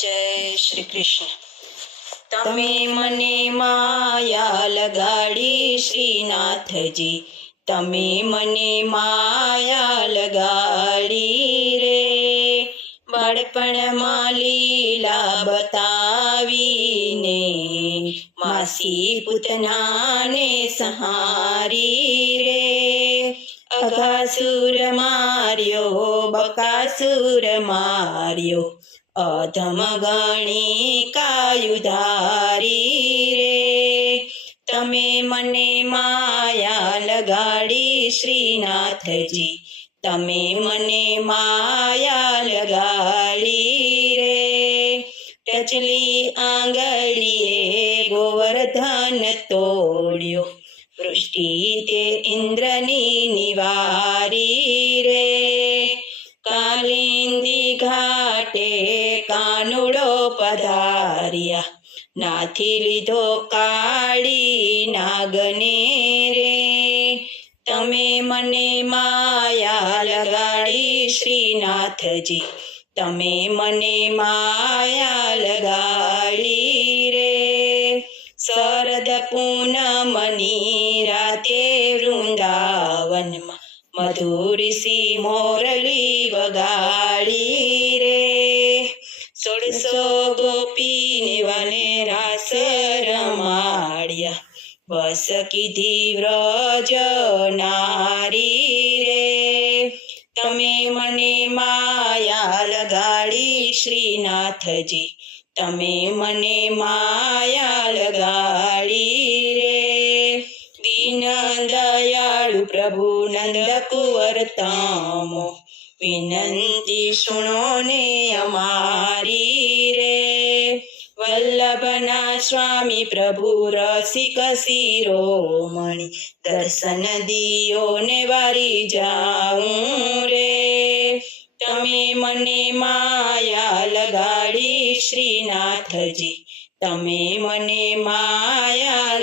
जय श्री कृष्ण। तमे मने माया लगाड़ी श्रीनाथजी, तमे मने माया लगाड़ी रे। बाळपणमां लीला बतावीने मासी पूतनाने संहारी रे। अघासुर मार्यो बकासुर मार्यो, अधम गणिकायुधारी रे। तमे मने माया लगाड़ी श्रीनाथजी, तमे मने माया लगाड़ी रे। टचली आंगळीए गोवर्धन तोड्यो, वृष्टि ते इंद्रनी निवारी रे। कालिंदी घाटे कानुडो पधार्या, नाथी लीधो काळी नागने रे। तमे मने माया लगाड़ी श्रीनाथजी, तमे मने माया लगाड़ी रे। शरद पूनमनी राते वृंदावनमा, मधुरिसी मोरली वगाड़ी रे। 1600 गोपीने वने रास रमाड्या, बस कीधी व्रज नारी रे। तमे मने माया लगाड़ी श्रीनाथजी, तमे मने माया लगाड़ी रे। दीन दयाळु प्रभु नंद कुंवर तमो, विनंती सुनो ने अमारी रे। वल्लभना स्वामी प्रभु रसिक शिरोमणि, दर्शन दियो ने वारी जाऊं रे। तमे मने माया लगाड़ी श्रीनाथजी, तमे मने माया